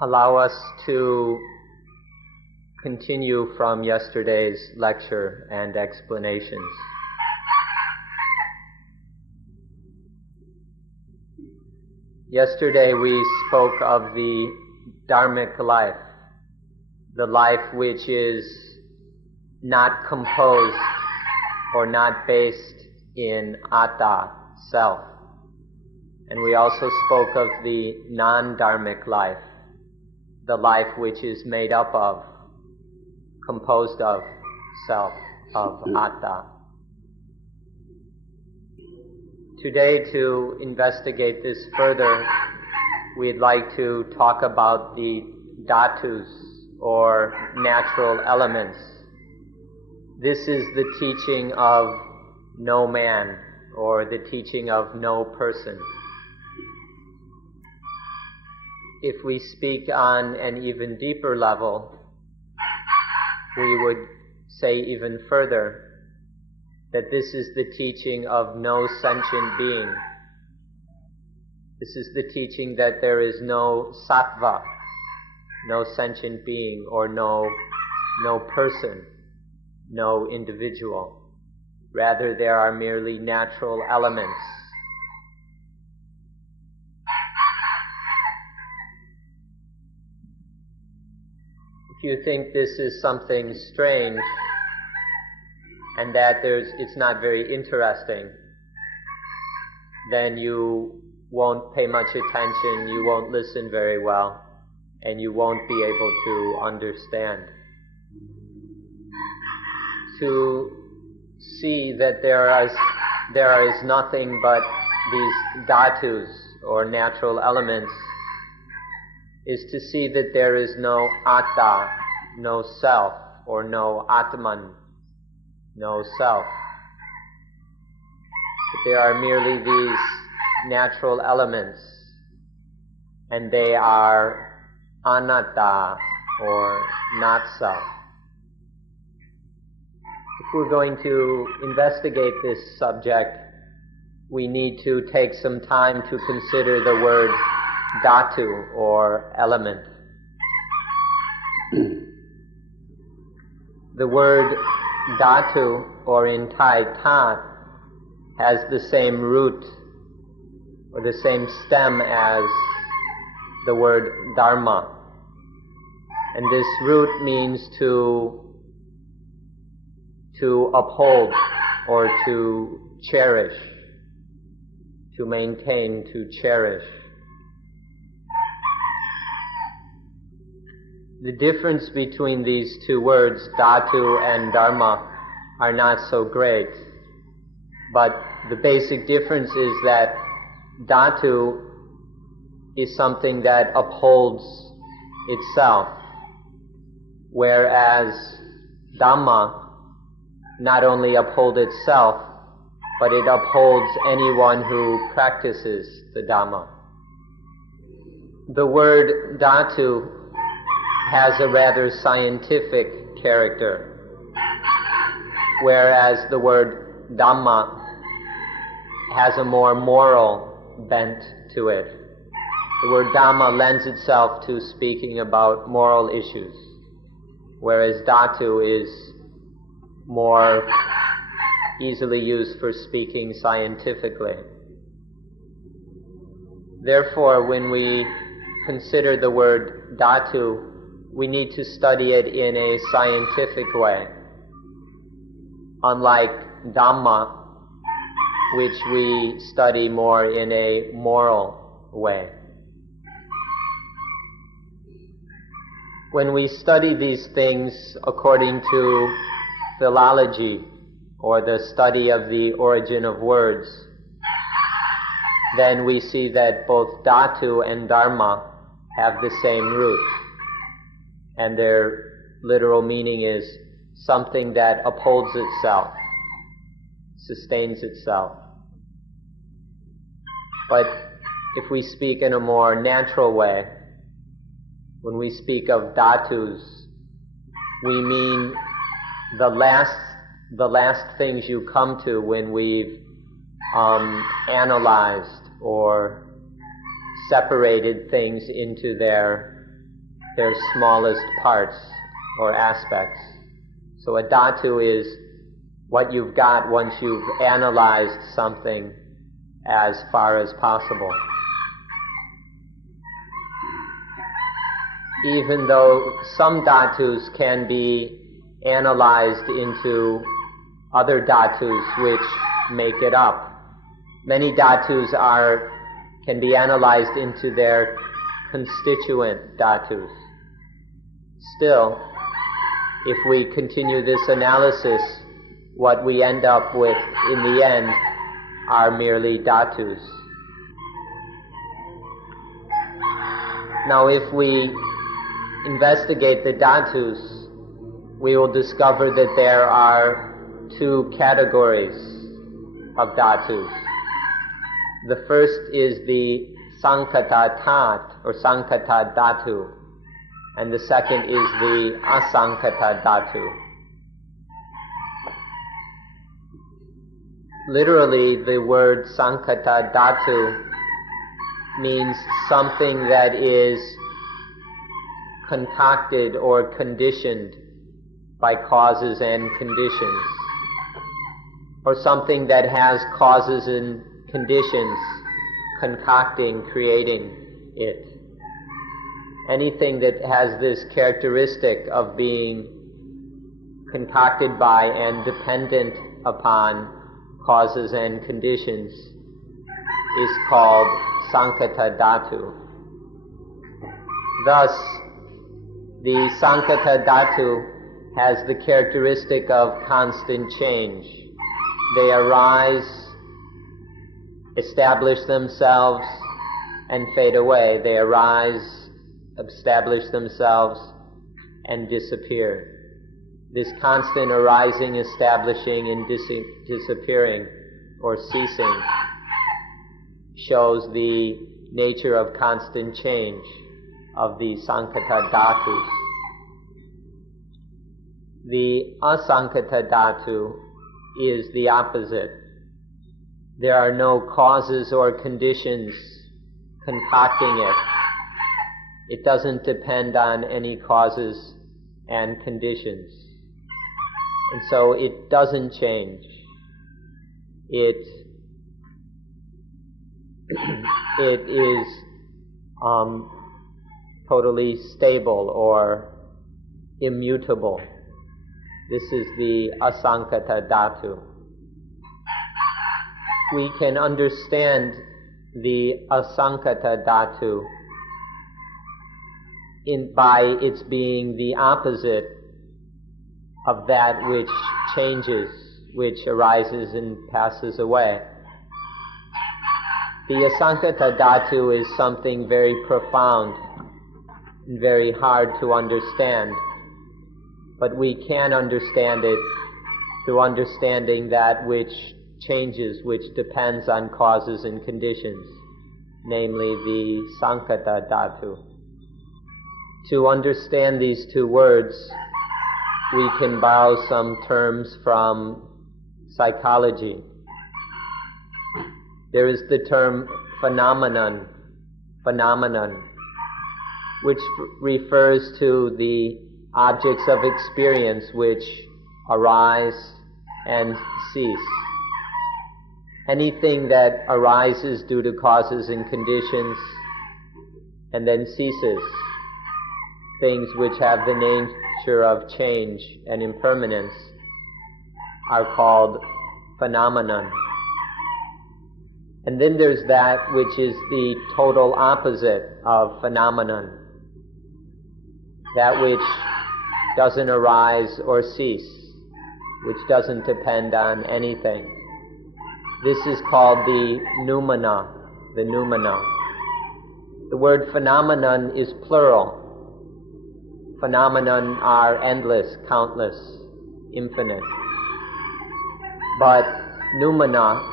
allow us to continue from yesterday's lecture and explanations. Yesterday we spoke of the dharmic life, the life which is not composed or not based in atta, self. And we also spoke of the non-dharmic life, the life which is made up of, composed of self, of atta. Today, to investigate this further, we'd like to talk about the dhatus, or natural elements. This is the teaching of no man, or the teaching of no person. If we speak on an even deeper level, we would say even further that this is the teaching of no sentient being. This is the teaching that there is no sattva, no sentient being, or no person, no individual. Rather, there are merely natural elements. If you think this is something strange and that it's not very interesting, then you won't pay much attention, you won't listen very well, and you won't be able to understand. To see that there is nothing but these dhatus, or natural elements, is to see that there is no atta, no self, or no atman, no self. But there are merely these natural elements, and they are anatta, or not self. If we're going to investigate this subject, we need to take some time to consider the word dhatu, or element. The word dhatu, or in Thai tat, has the same root or the same stem as the word dharma. And this root means to uphold, or to cherish, to maintain, to cherish. The difference between these two words, dhatu and dharma, are not so great. But the basic difference is that dhatu is something that upholds itself, whereas dhamma not only upholds itself, but it upholds anyone who practices the dhamma. The word dhatu has a rather scientific character, whereas the word dhamma has a more moral bent to it. The word dhamma lends itself to speaking about moral issues, whereas dhatu is more easily used for speaking scientifically. Therefore, when we consider the word dhatu, we need to study it in a scientific way, unlike dhamma, which we study more in a moral way. When we study these things according to philology, or the study of the origin of words, then we see that both dhatu and dharma have the same root, and their literal meaning is something that upholds itself, sustains itself. But if we speak in a more natural way, when we speak of dhatus, we mean the last things you come to when we've analyzed or separated things into their their smallest parts or aspects. So a dhatu is what you've got once you've analyzed something as far as possible. Even though some dhatus can be analyzed into other dhatus which make it up, many dhatus can be analyzed into their constituent dhatus. Still, if we continue this analysis, what we end up with in the end are merely dhatus. Now, if we investigate the dhatus, we will discover that there are two categories of dhatus. The first is the Sankata Tat or Sankata Dhatu, and the second is the Asankata Dhatu. Literally, the word Sankata Dhatu means something that is concocted or conditioned by causes and conditions, or something that has causes and conditions concocting, creating it. Anything that has this characteristic of being concocted by and dependent upon causes and conditions is called Sankata Dhatu. Thus, the Sankata Dhatu has the characteristic of constant change. They arise, establish themselves, and fade away. They arise, establish themselves, and disappear. This constant arising, establishing, and disappearing, or ceasing, shows the nature of constant change of the Sankata Dhatus. The Asankata Dhatu is the opposite. There are no causes or conditions concocting it. It doesn't depend on any causes and conditions. And so it doesn't change. It is totally stable or immutable. This is the Asankata Dhatu. We can understand the Asankata Dhatu by its being the opposite of that which changes, which arises and passes away. The Asankata Dhatu is something very profound and very hard to understand, but we can understand it through understanding that which changes, which depends on causes and conditions, namely the Sankata Dhatu. To understand these two words, we can borrow some terms from psychology. There is the term phenomenon, which refers to the objects of experience which arise and cease. Anything that arises due to causes and conditions and then ceases, things which have the nature of change and impermanence, are called phenomenon. And then there's that which is the total opposite of phenomenon, that which doesn't arise or cease, which doesn't depend on anything. This is called the noumena, the noumena. The word phenomenon is plural. Phenomenon are endless, countless, infinite. But noumena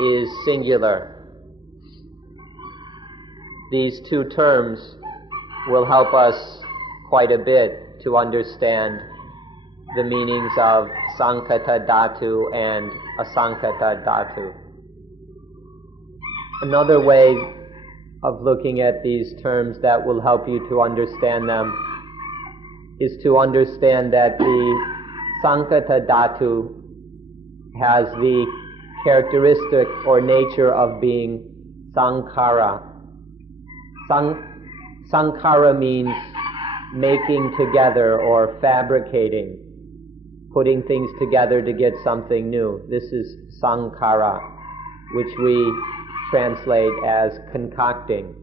is singular. These two terms will help us quite a bit to understand the meanings of Sankata Dhatu and Asankata Dhatu. Another way of looking at these terms that will help you to understand them is to understand that the Sankata Dhatu has the characteristic or nature of being Sankhara. Sankhara means making together or fabricating, putting things together to get something new. This is Sankhara, which we translate as concocting.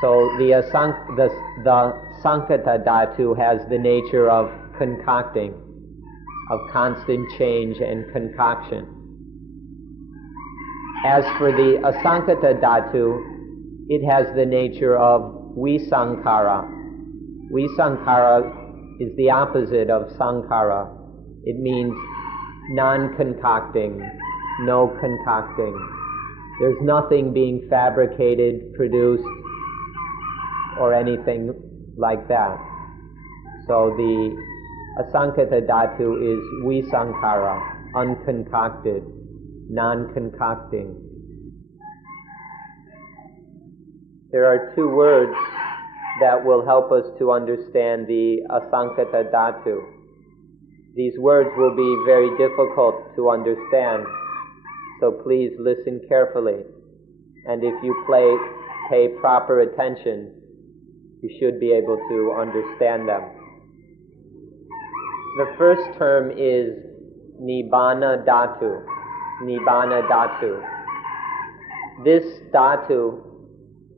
So the Sankata Dhatu has the nature of concocting, of constant change and concoction. As for the Asankata Dhatu, it has the nature of Visankhara. Visankhara is the opposite of Sankhara. It means non-concocting, no concocting. There's nothing being fabricated, produced, or anything like that. So the Asankata Dhatu is Visankhara, unconcocted, non-concocting. There are two words that will help us to understand the Asankata Dhatu. These words will be very difficult to understand, so please listen carefully. And if you pay proper attention, you should be able to understand them. The first term is Nibbana Dhatu. Nibbana Dhatu. This Dhatu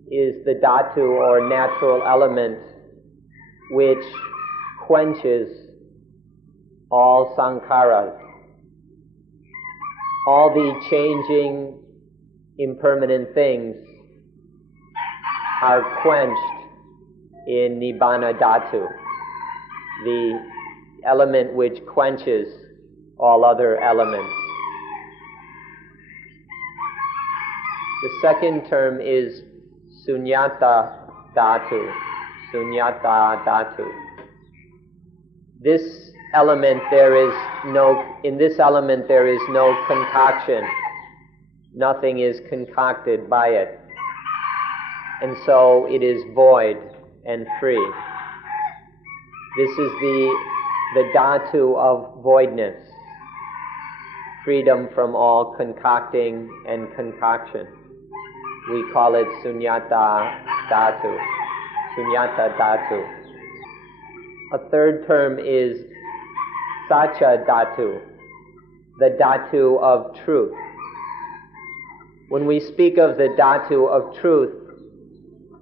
is the Dhatu or natural element which quenches all sankharas. All the changing, impermanent things are quenched in Nibbana Dhatu, the element which quenches all other elements. The second term is Sunyata Dhatu. Sunyata Dhatu. This element in this element there is no concoction. Nothing is concocted by it. And so it is void and free. This is the Dhatu of voidness, freedom from all concocting and concoction. We call it Sunyata Dhatu. Sunyata Dhatu. A third term is Satya Dhatu, the Dhatu of truth. When we speak of the Dhatu of truth,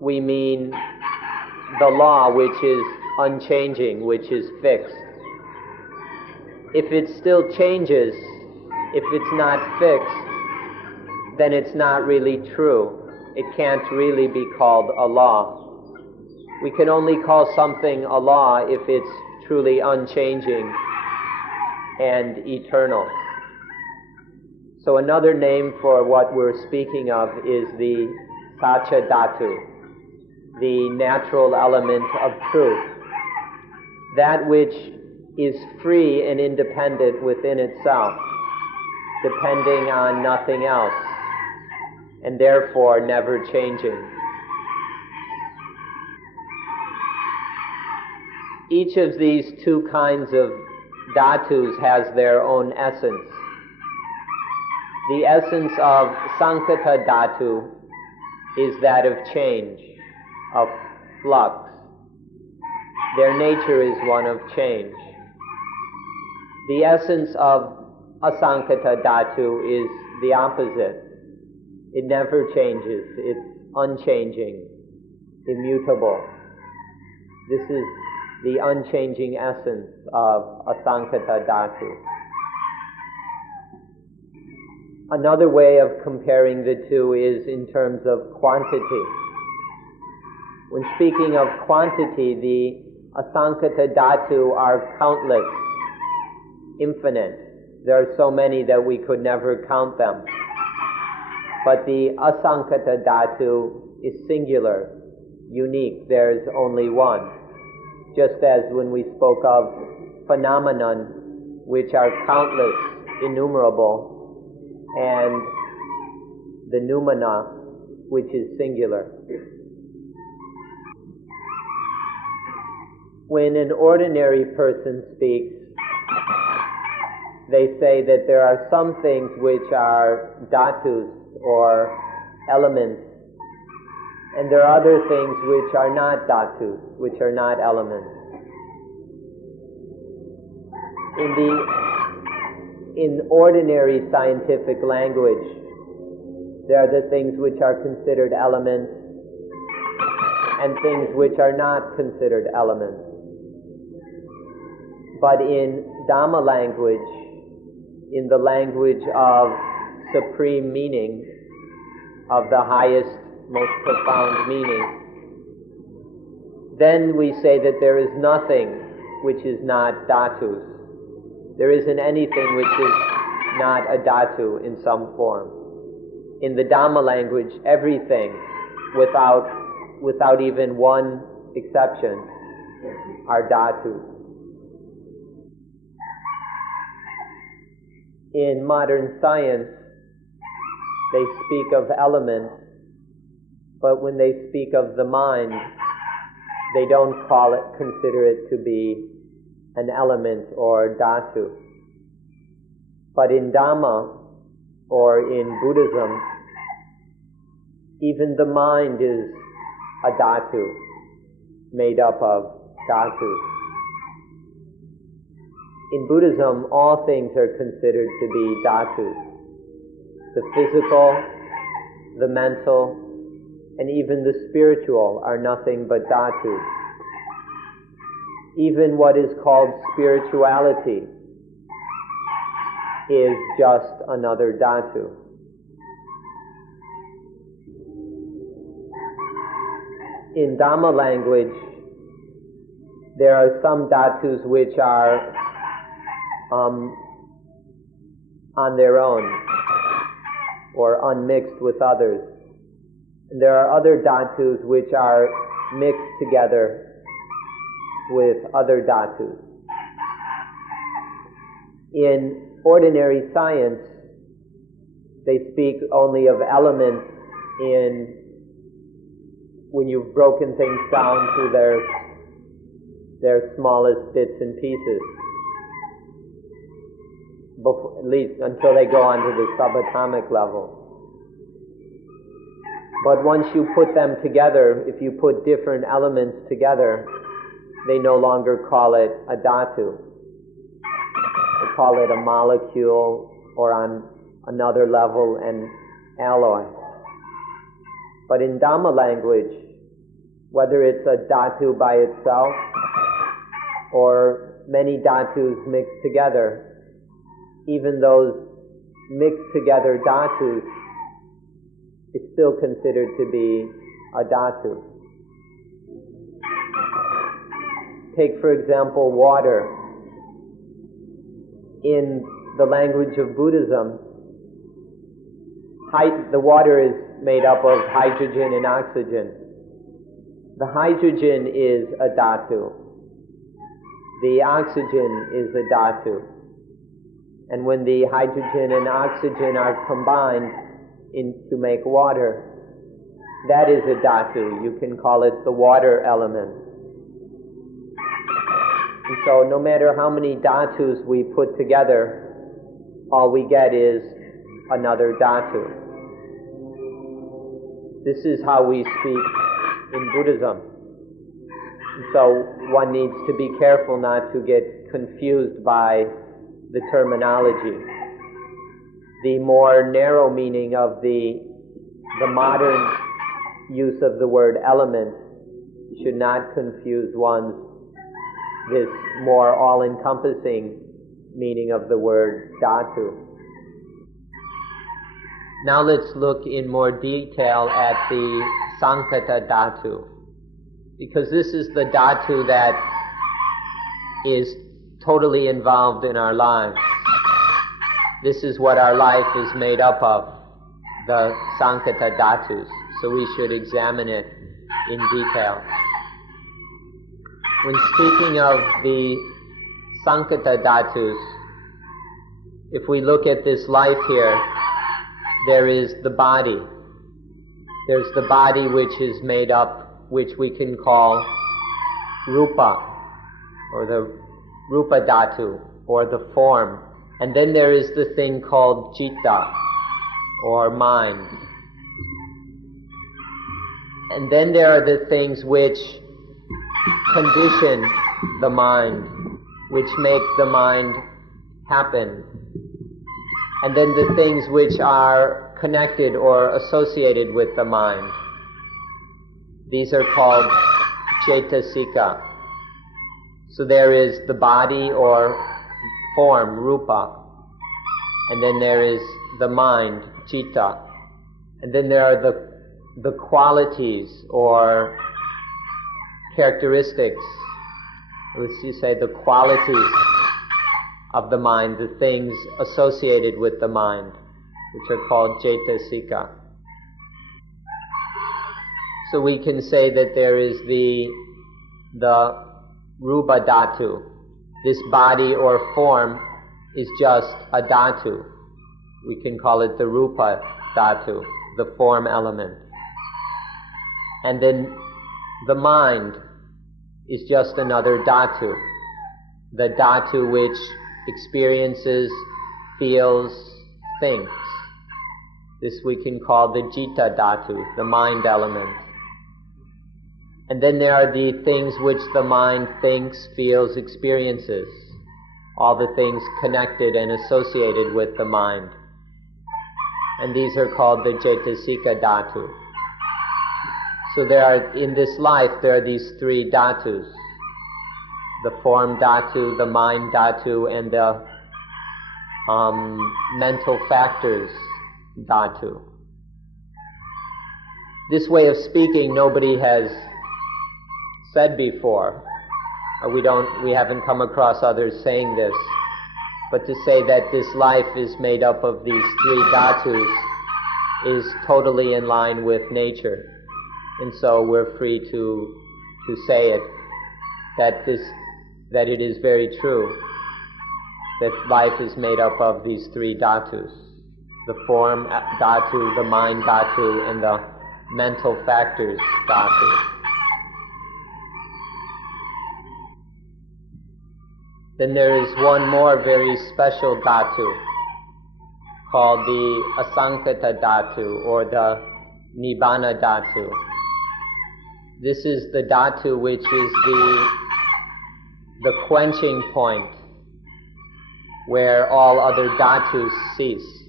we mean the law which is unchanging, which is fixed. If it still changes, if it's not fixed, then it's not really true. It can't really be called a law. We can only call something a law if it's truly unchanging and eternal. So another name for what we're speaking of is the Satya Dhatu, the natural element of truth, that which is free and independent within itself, depending on nothing else, and therefore never changing. Each of these two kinds of dhatus has their own essence. The essence of Sankata Dhatu is that of change, of flux. Their nature is one of change. The essence of Asankata Dhatu is the opposite. It never changes. It's unchanging, immutable. This is the unchanging essence of Asankata Dhatu. Another way of comparing the two is in terms of quantity. When speaking of quantity, the Asankata Dhatu are countless, infinite. There are so many that we could never count them. But the Asankata Dhatu is singular, unique. There's only one. Just as when we spoke of phenomenon, which are countless, innumerable, and the noumena, which is singular. When an ordinary person speaks, they say that there are some things which are dhatus or elements, and there are other things which are not dhatus, which are not elements. In ordinary scientific language, there are the things which are considered elements and things which are not considered elements. But in Dhamma language, in the language of supreme meaning, of the highest, most profound meaning, then we say that there is nothing which is not dhatus. There isn't anything which is not a dhatu in some form. In the Dhamma language, everything, without even one exception, are dhatus. In modern science, they speak of elements, but when they speak of the mind, they don't consider it to be an element or dhatu. But in Dhamma, or in Buddhism, even the mind is a dhatu, made up of dhatus. In Buddhism, all things are considered to be dhatus. The physical, the mental, and even the spiritual are nothing but dhatus. Even what is called spirituality is just another dhatu. In Dhamma language, there are some dhatus which are on their own or unmixed with others. And there are other dhatus which are mixed together with other dhatus. In ordinary science, they speak only of elements when you've broken things down to their smallest bits and pieces, at least until they go on to the subatomic level. But once you put them together, if you put different elements together, they no longer call it a dhatu. They call it a molecule, or on another level, an alloy. But in Dhamma language, whether it's a dhatu by itself or many dhatus mixed together, even those mixed together dhatus is still considered to be a dhatu. Take, for example, water. In the language of Buddhism, the water is made up of hydrogen and oxygen. The hydrogen is a dhatu. The oxygen is a dhatu. And when the hydrogen and oxygen are combined to make water, that is a dhatu. You can call it the water element. And so no matter how many dhatus we put together, all we get is another dhatu. This is how we speak in Buddhism. And so one needs to be careful not to get confused by the terminology. The more narrow meaning of the modern use of the word element should not confuse this more all-encompassing meaning of the word dhatu. Now let's look in more detail at the Sankhata dhatu, because this is the dhatu that is totally involved in our lives. This is what our life is made up of, the Sankhata dhatus, so we should examine it in detail. When speaking of the Sankhata dhatus, if we look at this life here, there is the body. There's the body which is made up, which we can call rupa, or the rupa dhatu, or the form. And then there is the thing called citta, or mind. And then there are the things which condition the mind, which make the mind happen. And then the things which are connected or associated with the mind. These are called cetasika. So there is the body or form, rupa, and then there is the mind, citta, and then there are the qualities or characteristics, let's just say the qualities of the mind, the things associated with the mind, which are called cetasika. So we can say that there is the rupa dhatu. This body or form is just a dhatu. We can call it the rupa dhatu, the form element. And then the mind is just another dhatu, the dhatu which experiences, feels, thinks. This we can call the citta dhatu, the mind element. And then there are the things which the mind thinks, feels, experiences, all the things connected and associated with the mind. And these are called the cetasika dhatu. So there are, in this life, there are these three dhatus: the form dhatu, the mind dhatu, and the mental factors dhatu. This way of speaking nobody has said before. We haven't come across others saying this. But to say that this life is made up of these three dhatus is totally in line with nature. And so we're free to say it, that it is very true, that life is made up of these three dhatus: the form dhatu, the mind dhatu, and the mental factors dhatu. Then there is one more very special dhatu called the asankata dhatu, or the nibbana dhatu. This is the dhatu which is the quenching point where all other dhatus cease.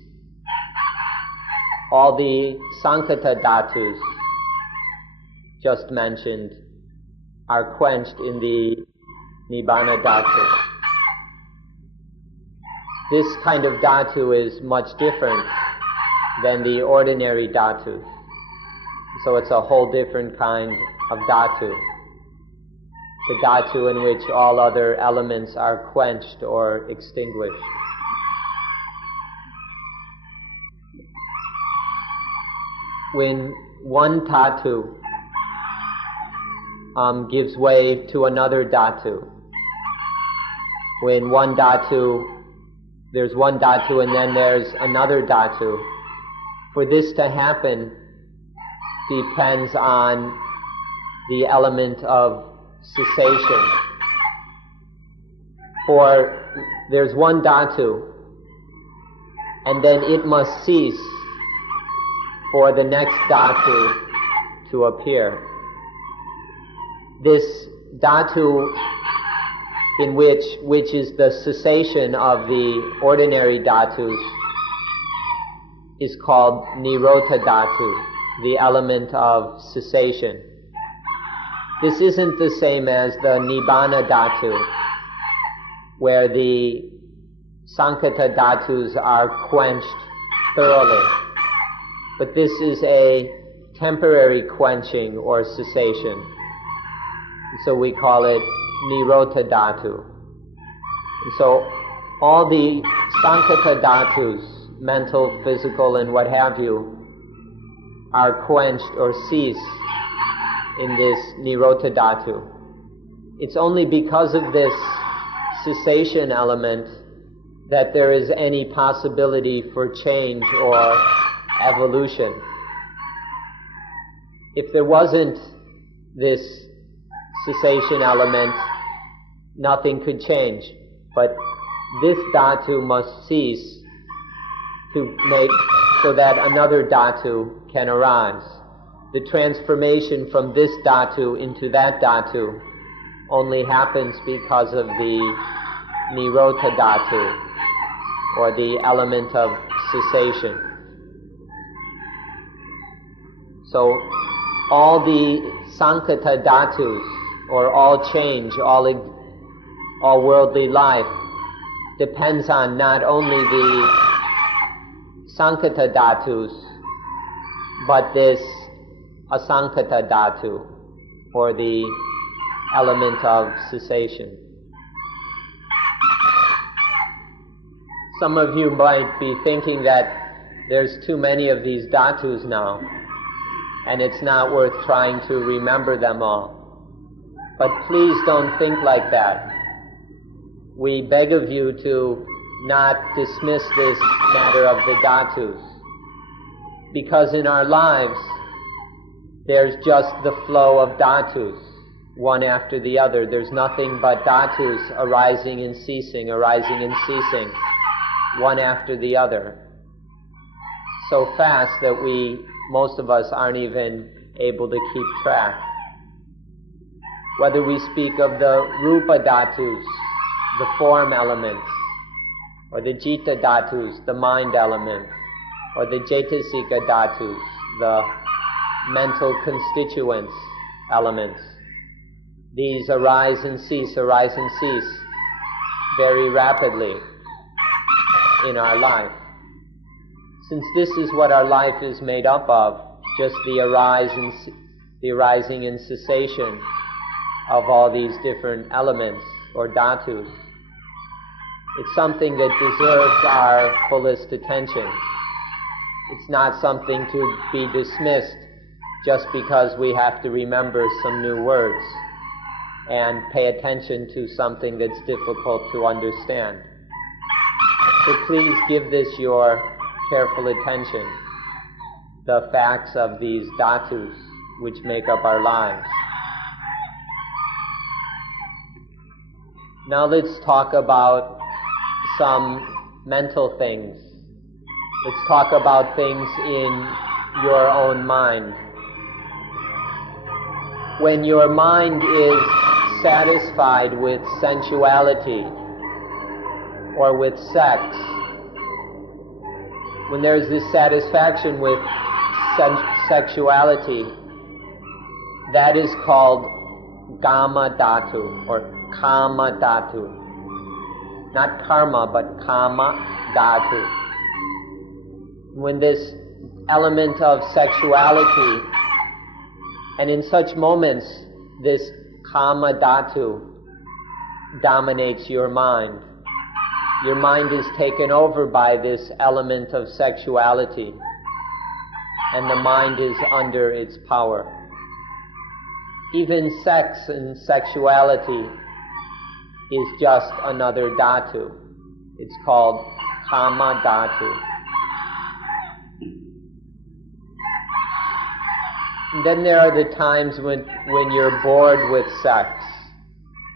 All the sankata dhatus just mentioned are quenched in the nibbana dhatu. This kind of dhatu is much different than the ordinary dhatus. So it's a whole different kind of dhatu. The dhatu in which all other elements are quenched or extinguished. When one dhatu gives way to another dhatu, when there's one dhatu and then there's another dhatu, for this to happen depends on the element of cessation. For there's one dhatu, and then it must cease for the next dhatu to appear. This dhatu which is the cessation of the ordinary dhatus is called nirota dhatu, the element of cessation. This isn't the same as the nibbana dhatu, where the sankata dhatus are quenched thoroughly. But this is a temporary quenching or cessation. So we call it nirota dhatu. So all the sankata dhatus, mental, physical, and what have you, are quenched or cease in this nirota dhatu. It's only because of this cessation element that there is any possibility for change or evolution. If there wasn't this cessation element, nothing could change. But this dhatu must cease to make so that another dhatu can arise. The transformation from this dhatu into that dhatu only happens because of the nirota dhatu, or the element of cessation. So all the sankata dhatus, or all change, all worldly life, depends on not only the sankata dhatus, but this asankata dhatu, or the element of cessation. Some of you might be thinking that there's too many of these dhatus now, and it's not worth trying to remember them all. But please don't think like that. We beg of you to not dismiss this matter of the dhatus, because in our lives there's just the flow of dhatus, one after the other. There's nothing but dhatus arising and ceasing, one after the other, so fast that most of us aren't even able to keep track. Whether we speak of the rupa dhatus, the form elements, or the citta dhatus, the mind element, or the cetasika dhatus, the mental constituents elements. These arise and cease very rapidly in our life. Since this is what our life is made up of, just the arising and cessation of all these different elements or dhatus, it's something that deserves our fullest attention. It's not something to be dismissed just because we have to remember some new words and pay attention to something that's difficult to understand. So please give this your careful attention, the facts of these dhatus which make up our lives. Now let's talk about some mental things. Let's talk about things in your own mind. When your mind is satisfied with sensuality or with sex, when there's this satisfaction with sexuality, that is called kama dhatu or kama dhatu. Not karma, but kama dhatu. When this element of sexuality, and in such moments, this kama dhatu dominates your mind. Your mind is taken over by this element of sexuality, and the mind is under its power. Even sex and sexuality is just another dhatu. It's called kama dhatu. And then there are the times when you're bored with sex,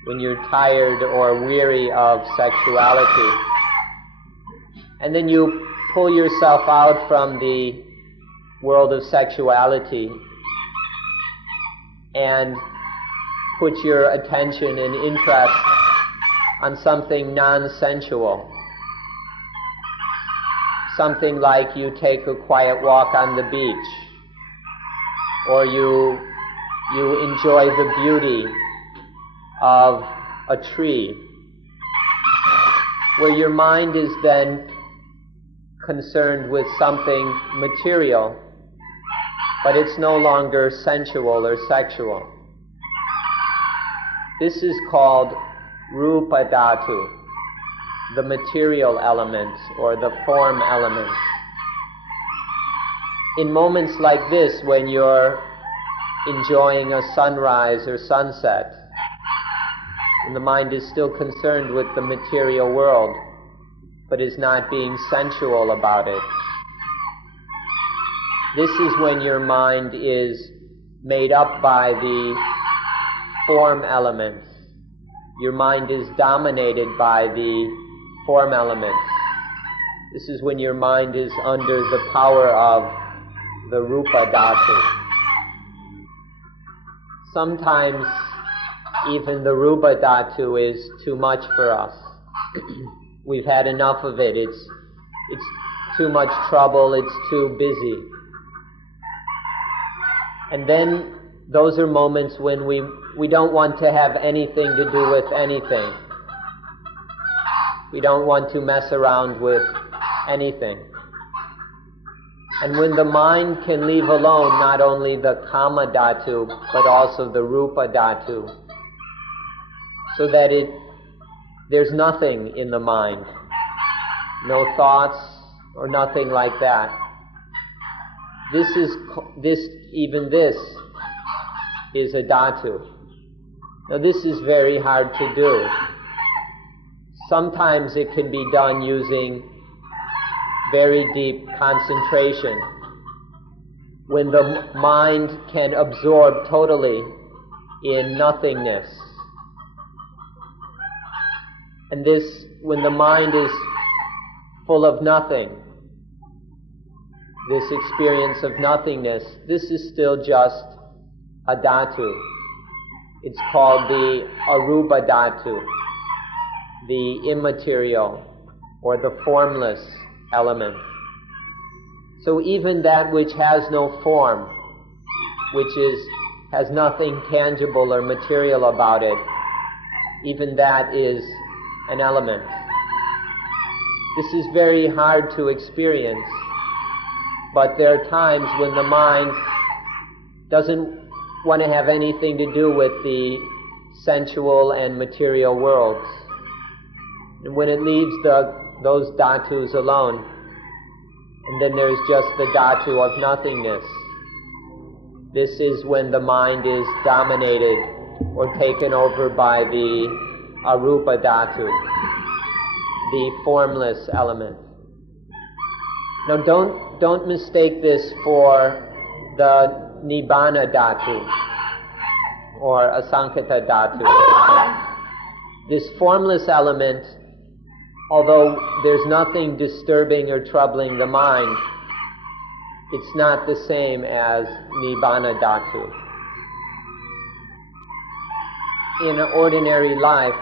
when you're tired or weary of sexuality. And then you pull yourself out from the world of sexuality and put your attention and interest on something non-sensual. Something like you take a quiet walk on the beach, or you enjoy the beauty of a tree, where your mind is then concerned with something material, but it's no longer sensual or sexual. This is called rupa dhatu, the material elements or the form elements. In moments like this, when you're enjoying a sunrise or sunset, and the mind is still concerned with the material world, but is not being sensual about it, this is when your mind is made up by the form elements. Your mind is dominated by the form elements. This is when your mind is under the power of the Rupa Dhatu. Sometimes even the Rupa Dhatu is too much for us. We've had enough of it. It's too much trouble. It's too busy. And then those are moments when we don't want to have anything to do with anything. We don't want to mess around with anything. And when the mind can leave alone not only the Kama Dhatu, but also the Rupa Dhatu, so that there's nothing in the mind, no thoughts or nothing like that. This is a dhatu. Now this is very hard to do. Sometimes it can be done using very deep concentration, when the mind can absorb totally in nothingness. And this, when the mind is full of nothing, this experience of nothingness, this is still just a dhatu. It's called the arupa dhatu, the immaterial or the formless element. So even that which has no form, which has nothing tangible or material about it, even that is an element. This is very hard to experience, but there are times when the mind doesn't want to have anything to do with the sensual and material worlds. And when it leaves those dhatus alone, and then there's just the dhatu of nothingness, this is when the mind is dominated or taken over by the arupa dhatu, the formless element. Now don't mistake this for the nibbana dhatu or asankata dhatu. This formless element, although there's nothing disturbing or troubling the mind, it's not the same as nibbana dhatu. In ordinary life,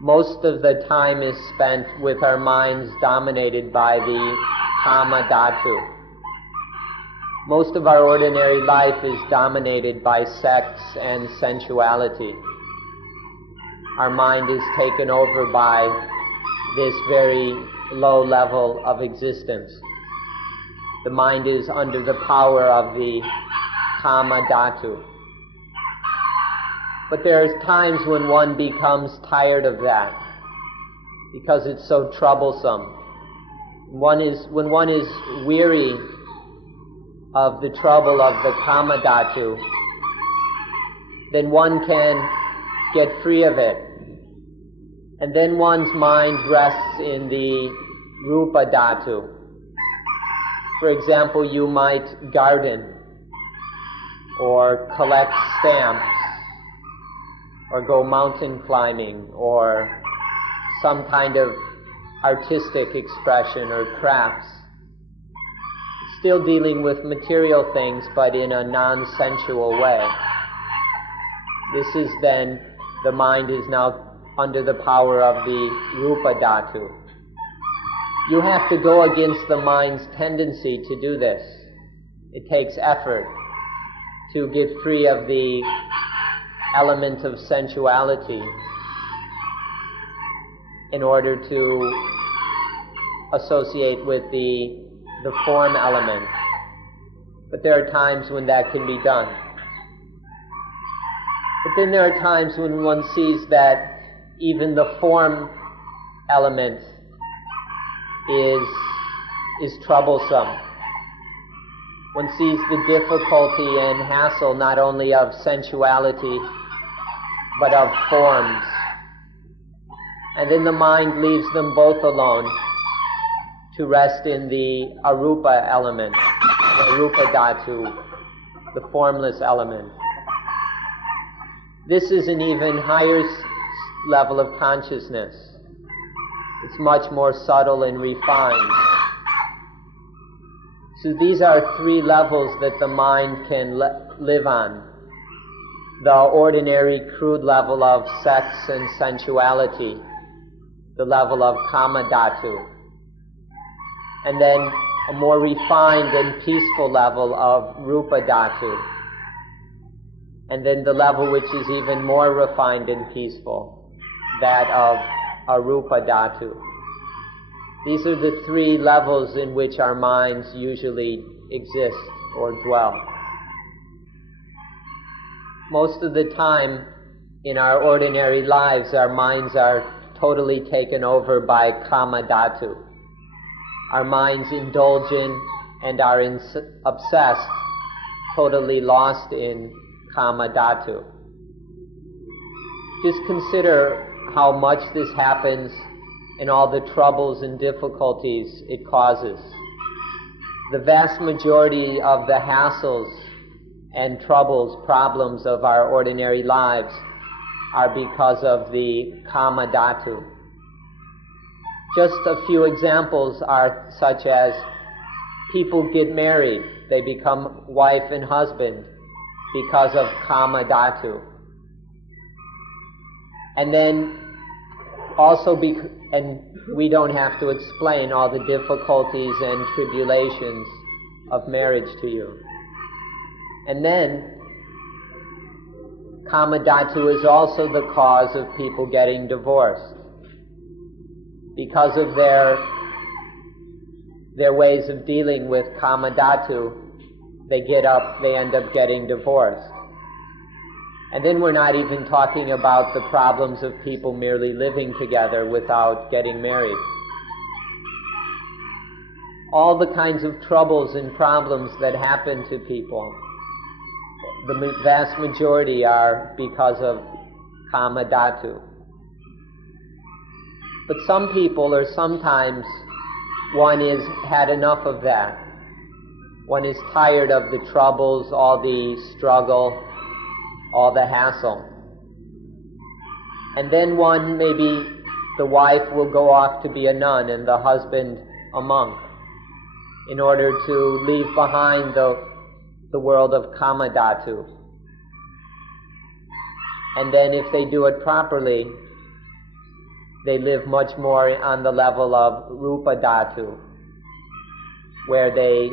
most of the time is spent with our minds dominated by the kama dhatu. Most of our ordinary life is dominated by sex and sensuality. Our mind is taken over by this very low level of existence. The mind is under the power of the kama dhatu. But there are times when one becomes tired of that because it's so troublesome. When one is weary of the trouble of the kama dhatu, then one can get free of it. And then one's mind rests in the rupa dhatu. For example, you might garden or collect stamps or go mountain climbing or some kind of artistic expression or crafts. Still dealing with material things, but in a non-sensual way. This is then, the mind is now under the power of the rupa dhatu. You have to go against the mind's tendency to do this. It takes effort to get free of the element of sensuality in order to associate with the form element. But there are times when that can be done. But then there are times when one sees that even the form element is troublesome. One sees the difficulty and hassle not only of sensuality, but of forms. And then the mind leaves them both alone to rest in the arupa element, the rupa dhatu, the formless element. This is an even higher level of consciousness. It's much more subtle and refined. So these are three levels that the mind can live on. The ordinary, crude level of sex and sensuality, the level of kama dhatu, and then a more refined and peaceful level of rupa dhatu, and then the level which is even more refined and peaceful, that of arupa dhatu. These are the three levels in which our minds usually exist or dwell. Most of the time in our ordinary lives, our minds are totally taken over by kama dhatu. Our minds indulge in and are obsessed, totally lost in kama dhatu. Just consider how much this happens and all the troubles and difficulties it causes. The vast majority of the hassles and troubles, problems of our ordinary lives are because of the kama dhatu. Just a few examples are such as people get married, they become wife and husband because of kama dhatu. And then also, and we don't have to explain all the difficulties and tribulations of marriage to you. And then, kama dhatu is also the cause of people getting divorced. Because of their ways of dealing with kama dhatu, they end up getting divorced. And then we're not even talking about the problems of people merely living together without getting married. All the kinds of troubles and problems that happen to people, the vast majority are because of kama dhatu. But some people, or sometimes, one has had enough of that. One is tired of the troubles, all the struggle, all the hassle. And then maybe the wife will go off to be a nun and the husband a monk in order to leave behind the world of kama dhatu. And then if they do it properly, they live much more on the level of rupa dhatu, where they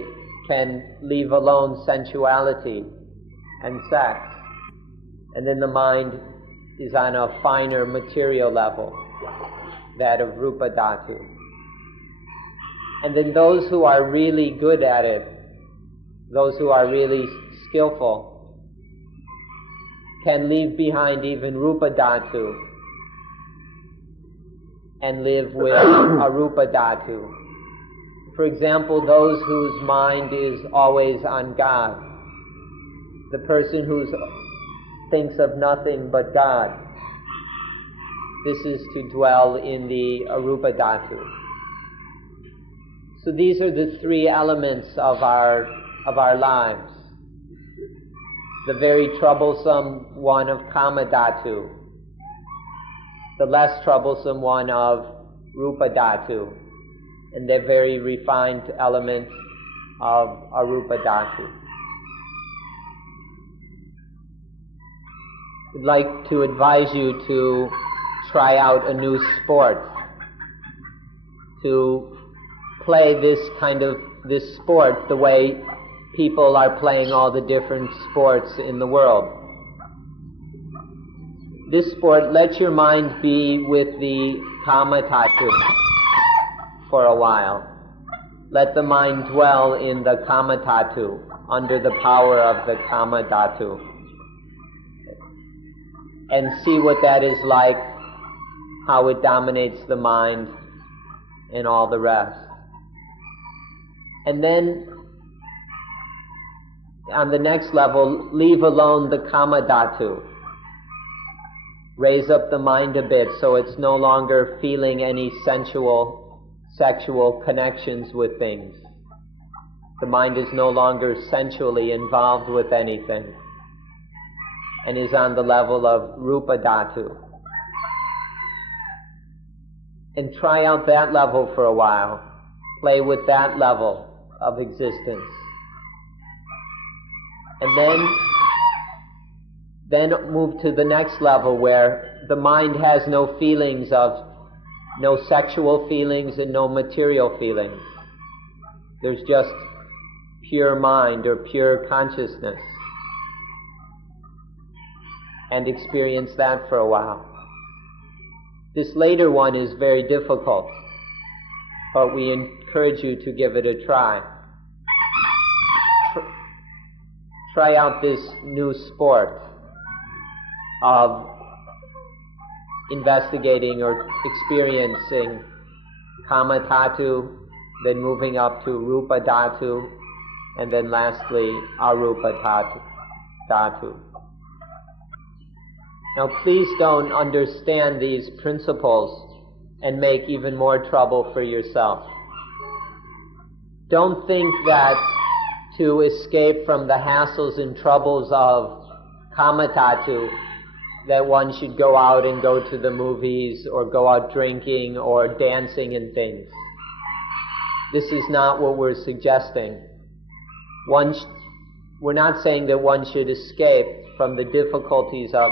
can leave alone sensuality and sex. And then the mind is on a finer material level, that of rupa dhatu. And then those who are really good at it, those who are really skillful, can leave behind even rupa dhatu and live with arupa dhatu. For example, those whose mind is always on God, the person who thinks of nothing but God, this is to dwell in the arupa dhatu. So these are the three elements of our lives. The very troublesome one of kama dhatu, the less troublesome one of rupa dhatu, and the very refined element of arupa dhatu. I'd like to advise you to try out a new sport, to play this sport the way people are playing all the different sports in the world. This sport, let your mind be with the kama dhatu for a while. Let the mind dwell in the kama dhatu, under the power of the kama dhatu, and see what that is like, how it dominates the mind and all the rest. And then, on the next level, leave alone the kama dhatu. Raise up the mind a bit so it's no longer feeling any sexual connections with things. The mind is no longer sensually involved with anything and is on the level of Rupa Dhatu. And try out that level for a while. Play with that level of existence. And then move to the next level where the mind has no feelings of, no sexual feelings and no material feelings. There's just pure mind or pure consciousness. And experience that for a while. This later one is very difficult, but we encourage you to give it a try. Try out this new sport of investigating or experiencing Kama Dhatu, then moving up to Rupa Dhatu, and then lastly Arupa Dhatu. Now please don't understand these principles and make even more trouble for yourself. Don't think that to escape from the hassles and troubles of Kama Dhatu, that one should go out and go to the movies or go out drinking or dancing and things. This is not what we're suggesting. We're not saying that one should escape from the difficulties of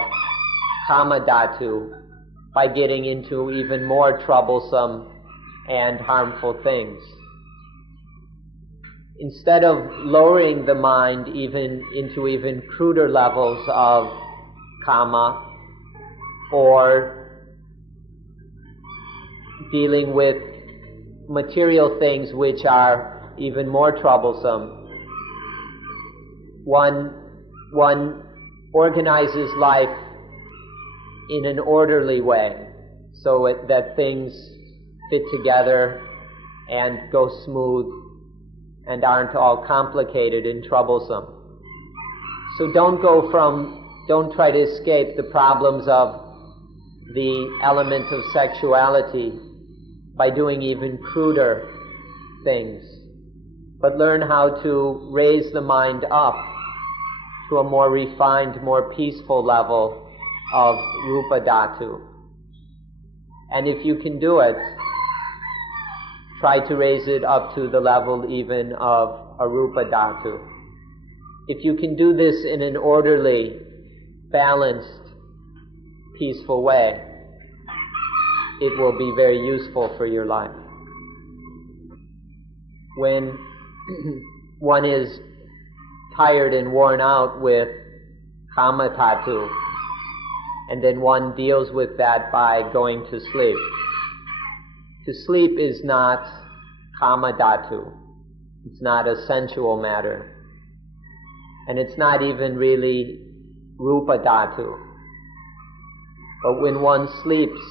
Kama Dhatu by getting into even more troublesome and harmful things. Instead of lowering the mind even into even cruder levels of Kama, or dealing with material things which are even more troublesome, one organizes life in an orderly way so that things fit together and go smooth and aren't all complicated and troublesome. So don't try to escape the problems of the element of sexuality by doing even cruder things, but learn how to raise the mind up to a more refined, more peaceful level of Rupa Dhatu. And if you can do it, try to raise it up to the level even of Arupa Dhatu. If you can do this in an orderly, balanced, peaceful way, it will be very useful for your life. When one is tired and worn out with Kama Dhatu, and then one deals with that by going to sleep. To sleep is not Kama Dhatu. It's not a sensual matter. And it's not even really Rupa Dhatu. But when one sleeps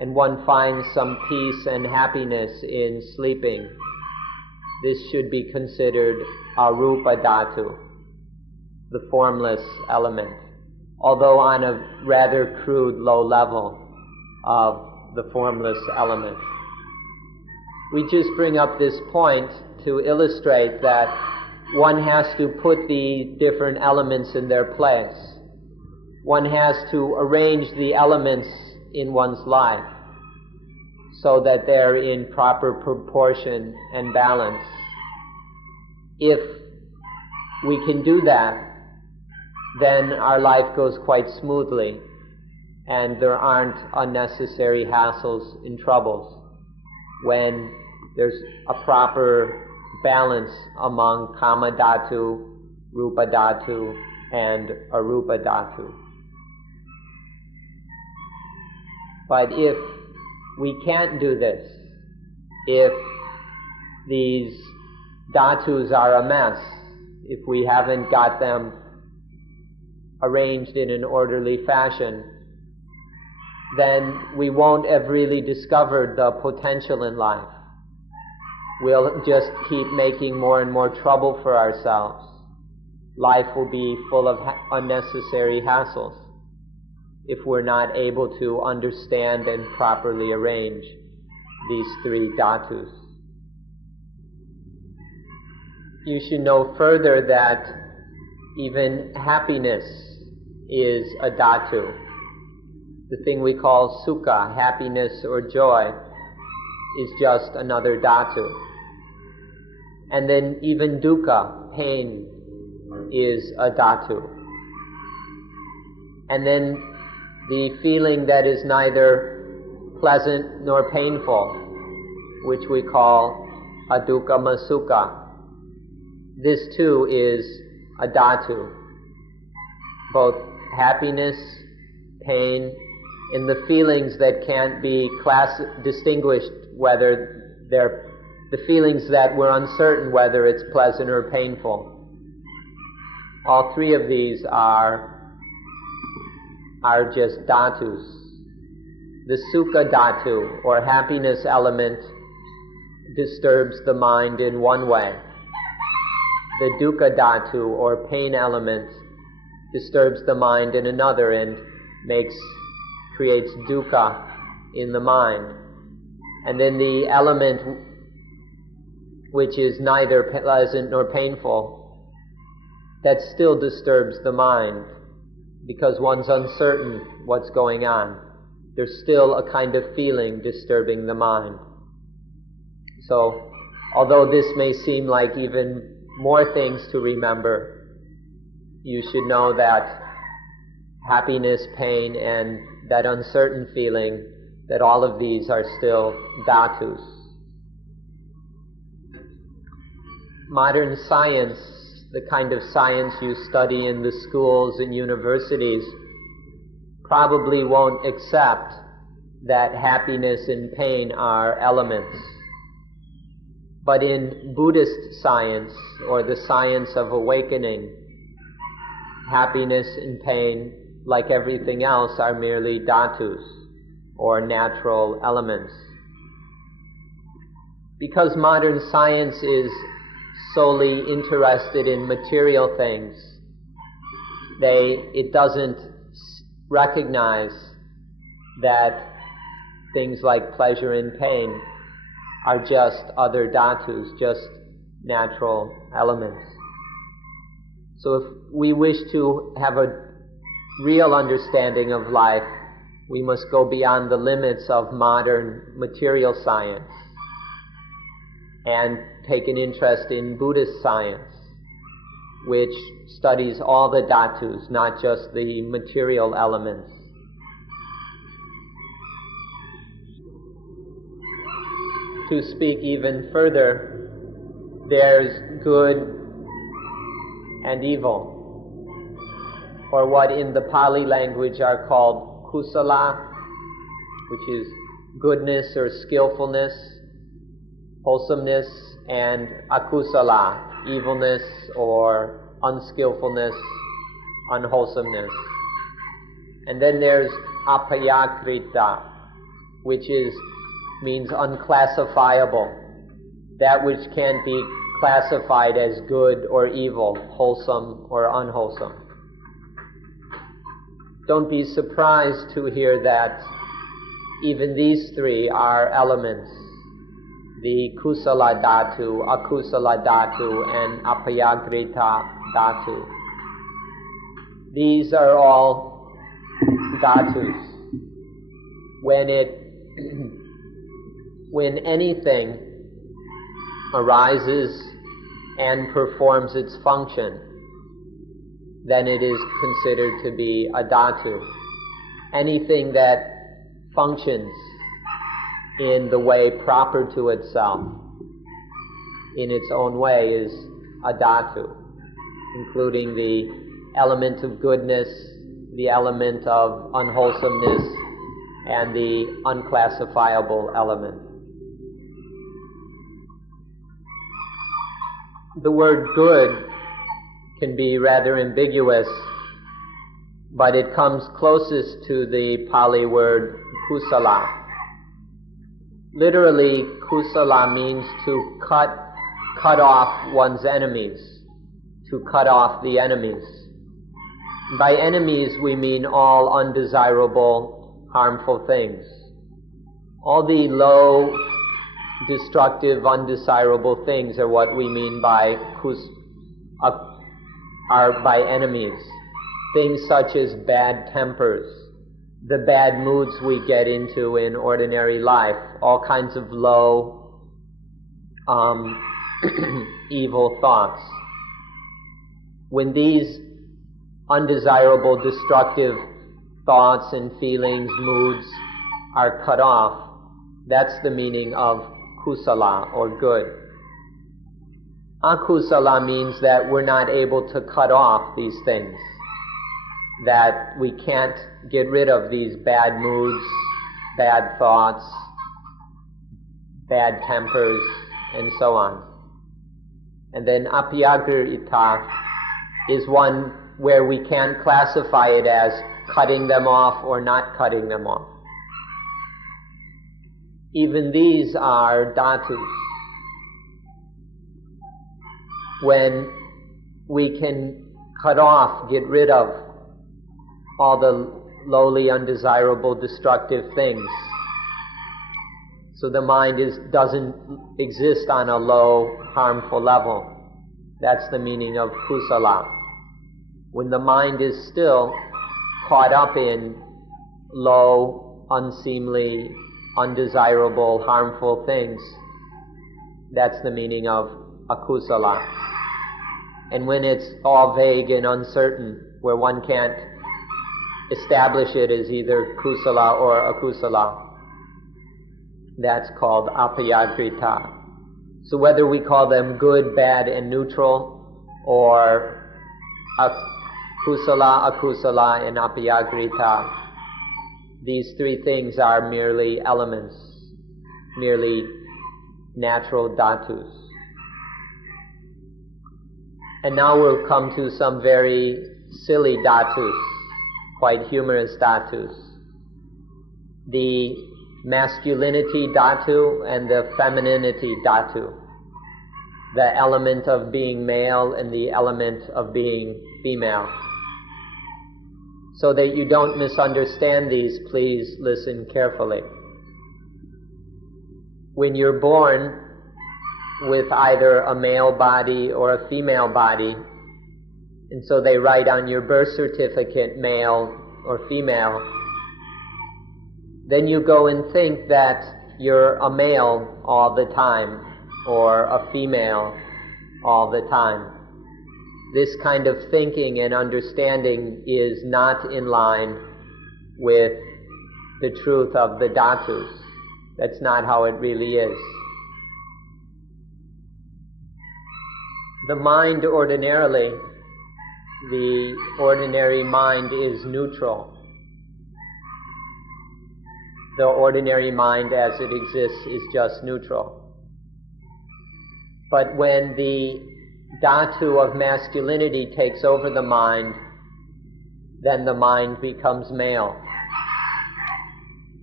and one finds some peace and happiness in sleeping, this should be considered Arupa Dhatu, the formless element, although on a rather crude, low level of the formless element. We just bring up this point to illustrate that one has to put the different elements in their place. One has to arrange the elements in one's life so that they're in proper proportion and balance. If we can do that, then our life goes quite smoothly and there aren't unnecessary hassles and troubles when there's a proper balance among Kama Dhatu, Rupa Dhatu, and Arupa Dhatu. But if we can't do this, if these dhatus are a mess, if we haven't got them arranged in an orderly fashion, then we won't have really discovered the potential in life. We'll just keep making more and more trouble for ourselves. Life will be full of unnecessary hassles if we're not able to understand and properly arrange these three dhatus. you should know further that even happiness is a dhatu. The thing we call sukha, happiness or joy, is just another dhatu. And then even dukkha, pain, is a dhatu. And then the feeling that is neither pleasant nor painful, which we call adukkama sukha, this too is a dhatu. Both happiness, pain, and the feelings that can't be distinguished, whether they're the feelings that we're uncertain whether it's pleasant or painful. All three of these are just dhatus. The sukha dhatu, or happiness element, disturbs the mind in one way. The dukkha dhatu, or pain element, disturbs the mind in another and creates dukkha in the mind. And then the element which is neither pleasant nor painful, that still disturbs the mind because one's uncertain what's going on. There's still a kind of feeling disturbing the mind. So, although this may seem like even more things to remember, you should know that happiness, pain, and that uncertain feeling, that all of these are still dhatus. Modern science, the kind of science you study in the schools and universities, probably won't accept that happiness and pain are elements. But in Buddhist science, or the science of awakening, happiness and pain, like everything else, are merely dhatus, or natural elements. Because modern science is solely interested in material things, it doesn't recognize that things like pleasure and pain are just other dhatus, just natural elements. So if we wish to have a real understanding of life, we must go beyond the limits of modern material science and take an interest in Buddhist science, which studies all the dhatus, not just the material elements. To speak even further, there's good and evil, or what in the Pali language are called kusala, which is goodness or skillfulness, wholesomeness, and akusala, evilness or unskillfulness, unwholesomeness. And then there's apayakrita, which means unclassifiable, that which can't be classified as good or evil, wholesome or unwholesome. Don't be surprised to hear that even these three are elements: the kusala dhatu, akusala dhatu, and apayagrita dhatu. These are all dhatus. When anything arises and performs its function, then it is considered to be a dhatu. Anything that functions in the way proper to itself, in its own way, is a dhatu, including the element of goodness, the element of unwholesomeness, and the unclassifiable element. The word good can be rather ambiguous, but it comes closest to the Pali word kusala. Literally, kusala means to cut off one's enemies, to cut off the enemies. By enemies, we mean all undesirable, harmful things. All the low destructive, undesirable things are what we mean by by enemies. Things such as bad tempers, the bad moods we get into in ordinary life, all kinds of low, evil thoughts. When these undesirable, destructive thoughts and feelings, moods are cut off, that's the meaning of kusala, or good. Akusala means that we're not able to cut off these things, that we can't get rid of these bad moods, bad thoughts, bad tempers, and so on. And then apyagrita is one where we can't classify it as cutting them off or not cutting them off. Even these are dhatus. When we can cut off, get rid of all the lowly, undesirable, destructive things, so the mind doesn't exist on a low, harmful level. That's the meaning of kusala. When the mind is still caught up in low, unseemly, undesirable, harmful things, that's the meaning of akusala. And when it's all vague and uncertain, where one can't establish it as either kusala or akusala, that's called apayagrita. So whether we call them good, bad, and neutral, or kusala, akusala, and apayagrita, these three things are merely elements, merely natural dhatus. And now we'll come to some very silly dhatus, quite humorous dhatus. The masculinity dhatu and the femininity dhatu. The element of being male and the element of being female. So that you don't misunderstand these, please listen carefully. When you're born with either a male body or a female body, and so they write on your birth certificate male or female, then you go and think that you're a male all the time or a female all the time. This kind of thinking and understanding is not in line with the truth of the dhatus. That's not how it really is. The mind ordinarily, the ordinary mind is neutral. The ordinary mind as it exists is just neutral. But when the dhatu of masculinity takes over the mind, then the mind becomes male.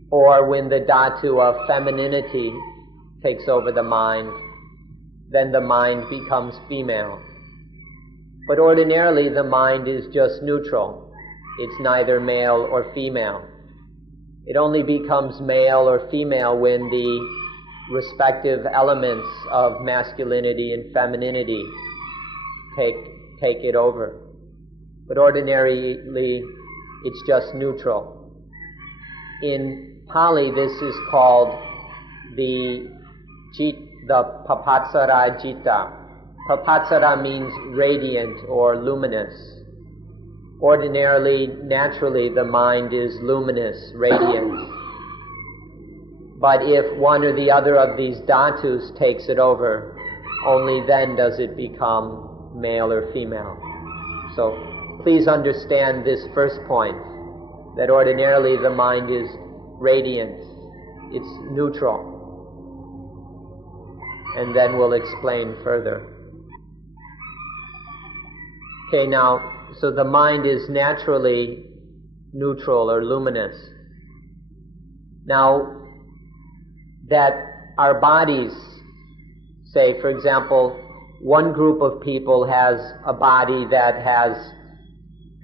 Or when the dhatu of femininity takes over the mind, then the mind becomes female. But ordinarily the mind is just neutral. It's neither male or female. It only becomes male or female when the respective elements of masculinity and femininity take it over. But ordinarily, it's just neutral. In Pali, this is called the papatsara jita. Papatsara means radiant or luminous. Ordinarily, naturally, the mind is luminous, radiant. But if one or the other of these dhatus takes it over, only then does it become male or female. So please understand this first point, that ordinarily the mind is radiant, it's neutral. And then we'll explain further. Okay, now, so the mind is naturally neutral or luminous. Now, that our bodies, say, for example, one group of people has a body that has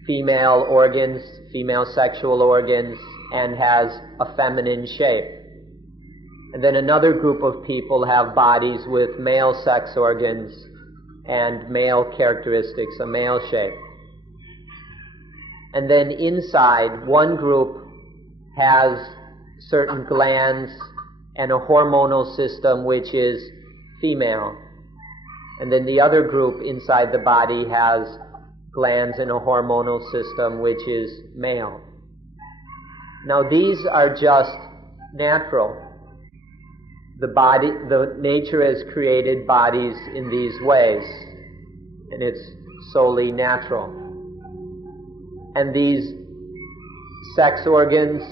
female organs, female sexual organs, and has a feminine shape. And then another group of people have bodies with male sex organs and male characteristics, a male shape. And then inside, one group has certain glands and a hormonal system which is female. And then the other group inside the body has glands and a hormonal system which is male. Now these are just natural. The nature has created bodies in these ways, and it's solely natural. And these sex organs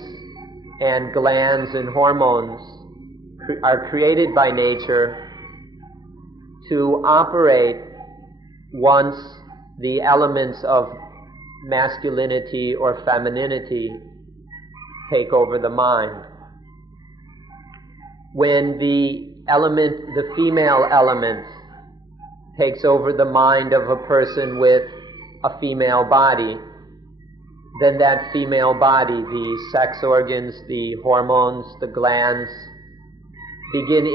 and glands and hormones are created by nature to operate once the elements of masculinity or femininity take over the mind. When the female element takes over the mind of a person with a female body, then that female body, the sex organs, the hormones, the glands, begin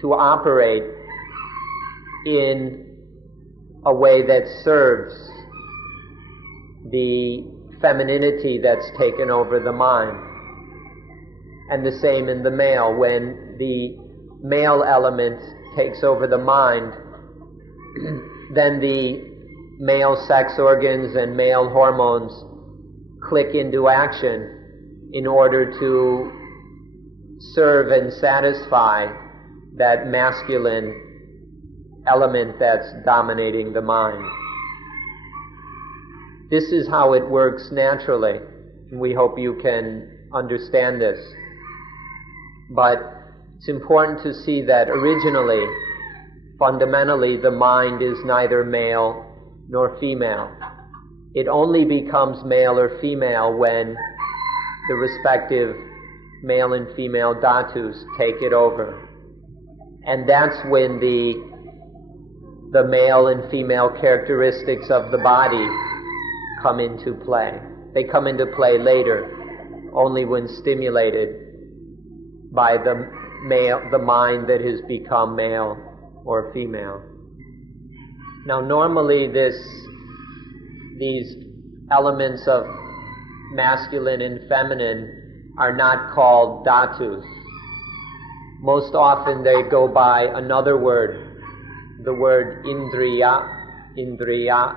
to operate in a way that serves the femininity that's taken over the mind. And the same in the male. When the male element takes over the mind, then the male sex organs and male hormones click into action in order to serve and satisfy that masculine element that's dominating the mind. This is how it works naturally, and we hope you can understand this. But it's important to see that originally, fundamentally, the mind is neither male nor female. It only becomes male or female when the respective male and female dhatus take it over. And that's when the male and female characteristics of the body come into play. They come into play later, only when stimulated by the mind that has become male or female. Now normally these elements of masculine and feminine are not called dhatus. Most often they go by another word, the word indriya. Indriya.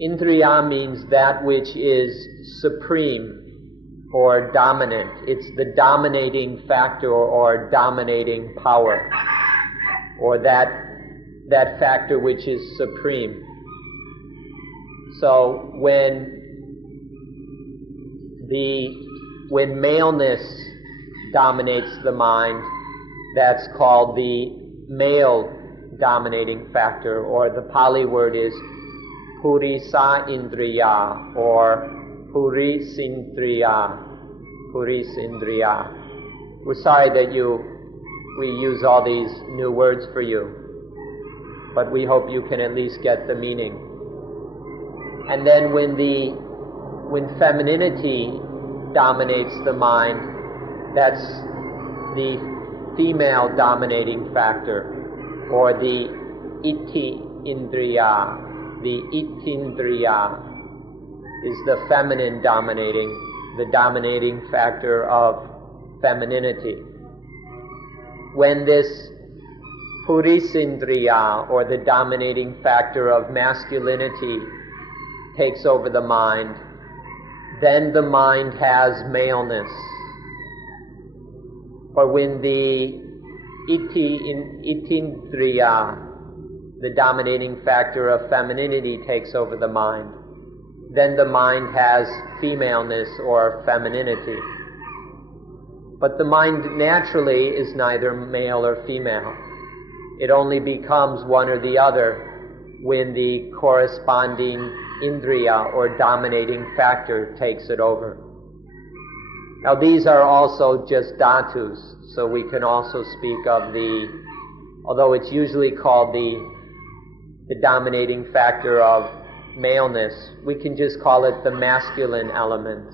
Indriya means that which is supreme or dominant. It's the dominating factor or dominating power, or that factor which is supreme. So when maleness dominates the mind, that's called the male dominating factor, or the Pali word is Purisa Indriya or Purisindriya. Purisindriya. We're sorry that we use all these new words for you, but we hope you can at least get the meaning. And then when femininity dominates the mind, that's the female dominating factor, or the Itti Indriya. The Ittindriya is the feminine the dominating factor of femininity. When this Purisindriya, or the dominating factor of masculinity, takes over the mind, then the mind has maleness. Or when the Ittindriya, the dominating factor of femininity, takes over the mind, then the mind has femaleness or femininity. But the mind naturally is neither male or female. It only becomes one or the other when the corresponding indriya or dominating factor takes it over. Now these are also just dhatus, so we can also speak of although it's usually called the dominating factor of maleness, we can just call it the masculine element.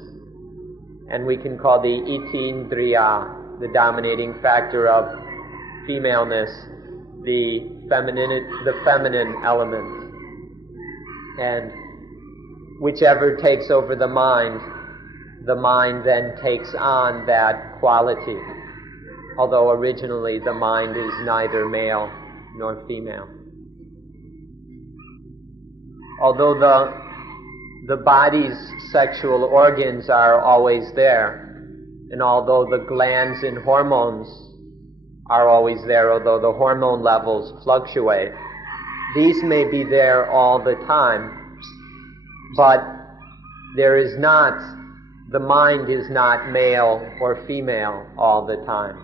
And we can call the Ittindriya the dominating factor of femaleness, the feminine element. And whichever takes over the mind then takes on that quality, although originally the mind is neither male nor female. Although the body's sexual organs are always there, and although the glands and hormones are always there, although the hormone levels fluctuate, these may be there all the time, but the mind is not male or female all the time.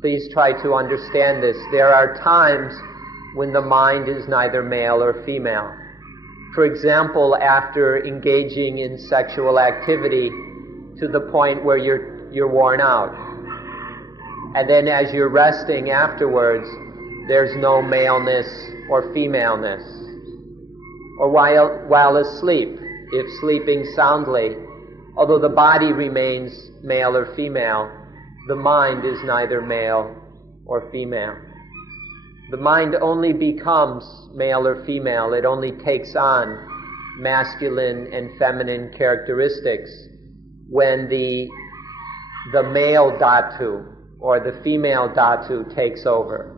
Please try to understand this. There are times when the mind is neither male or female. For example, after engaging in sexual activity to the point where you're worn out. And then as you're resting afterwards, there's no maleness or femaleness. Or while asleep, if sleeping soundly, although the body remains male or female, the mind is neither male or female. The mind only becomes male or female. It only takes on masculine and feminine characteristics when the male dhatu or the female dhatu takes over.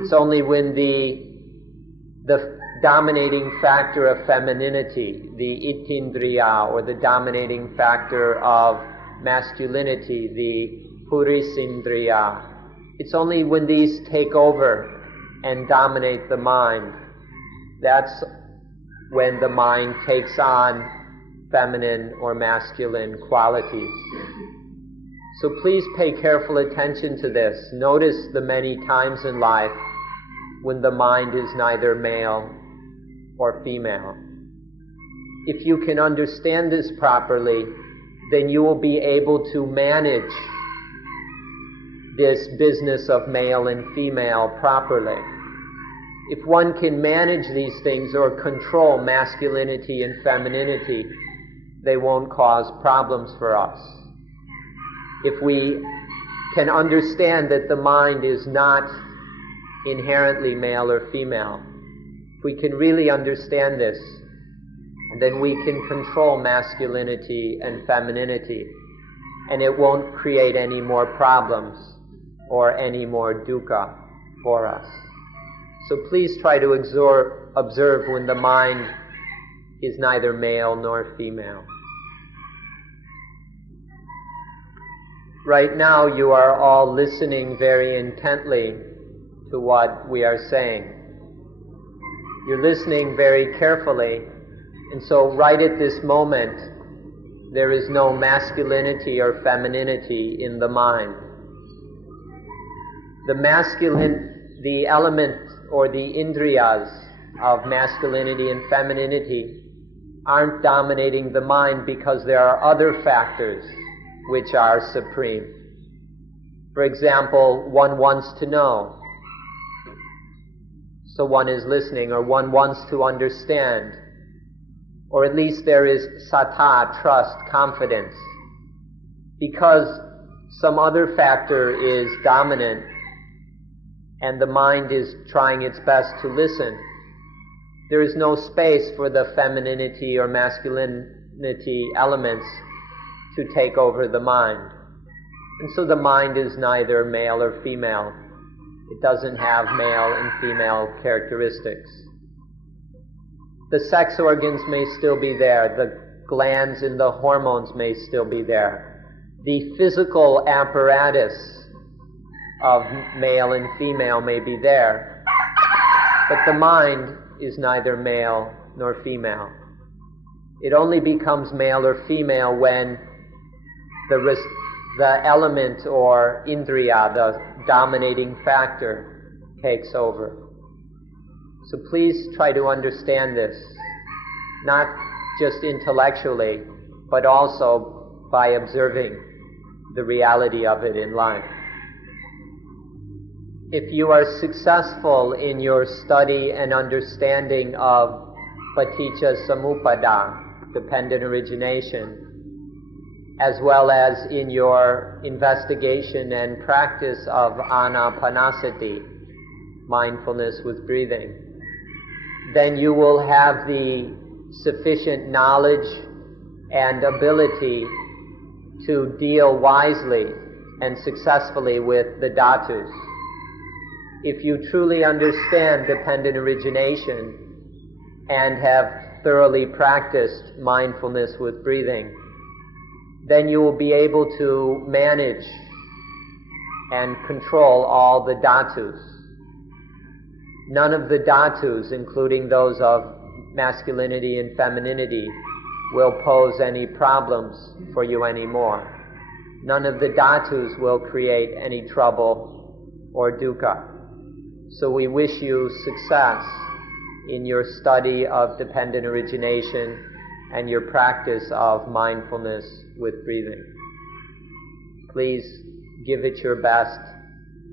It's only when the dominating factor of femininity, the itindriya, or the dominating factor of masculinity, the purisindriya, it's only when these take over and dominate the mind, that's when the mind takes on feminine or masculine qualities. So please pay careful attention to this. Notice the many times in life when the mind is neither male or female. If you can understand this properly, then you will be able to manage this business of male and female properly. If one can manage these things or control masculinity and femininity, they won't cause problems for us. If we can understand that the mind is not inherently male or female, if we can really understand this, then we can control masculinity and femininity, and it won't create any more problems or any more dukkha for us. So please try to observe when the mind is neither male nor female. Right now you are all listening very intently to what we are saying. You're listening very carefully, and so right at this moment there is no masculinity or femininity in the mind. The element or the indriyas of masculinity and femininity aren't dominating the mind because there are other factors which are supreme. For example, one wants to know, so one is listening, or one wants to understand, or at least there is sattha, trust, confidence. Because some other factor is dominant and the mind is trying its best to listen, there is no space for the femininity or masculinity elements to take over the mind. And so the mind is neither male or female. It doesn't have male and female characteristics. The sex organs may still be there. The glands and the hormones may still be there. The physical apparatus of male and female may be there. But the mind is neither male nor female. It only becomes male or female when the element or indriya, the dominating factor, takes over. So please try to understand this, not just intellectually, but also by observing the reality of it in life. If you are successful in your study and understanding of paticca samuppada, dependent origination, as well as in your investigation and practice of anapanasati, mindfulness with breathing, then you will have the sufficient knowledge and ability to deal wisely and successfully with the dhatus. If you truly understand dependent origination and have thoroughly practiced mindfulness with breathing, then you will be able to manage and control all the dhatus. None of the dhatus, including those of masculinity and femininity, will pose any problems for you anymore. None of the dhatus will create any trouble or dukkha. So we wish you success in your study of dependent origination and your practice of mindfulness with breathing. Please give it your best,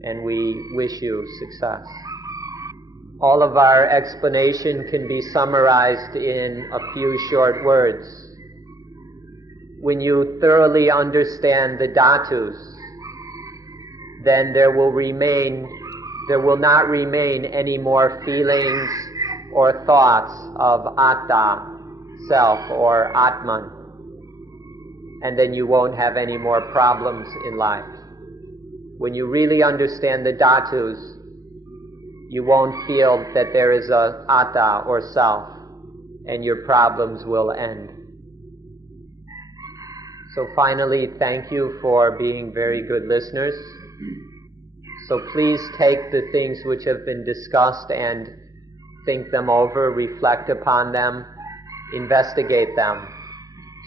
and we wish you success. All of our explanation can be summarized in a few short words. When you thoroughly understand the dhatus, then there will not remain any more feelings or thoughts of atta, self, or atman. And then you won't have any more problems in life. When you really understand the dhatus, you won't feel that there is a atta or self, and your problems will end. So finally, thank you for being very good listeners. So please take the things which have been discussed and think them over, reflect upon them, investigate them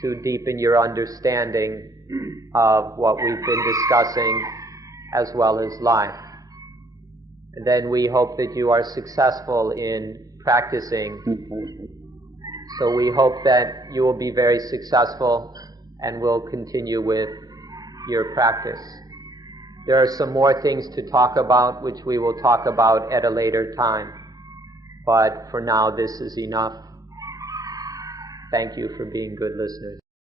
to deepen your understanding of what we've been discussing as well as life. And then we hope that you are successful in practicing. So we hope that you will be very successful and will continue with your practice. There are some more things to talk about, which we will talk about at a later time. But for now, this is enough. Thank you for being good listeners.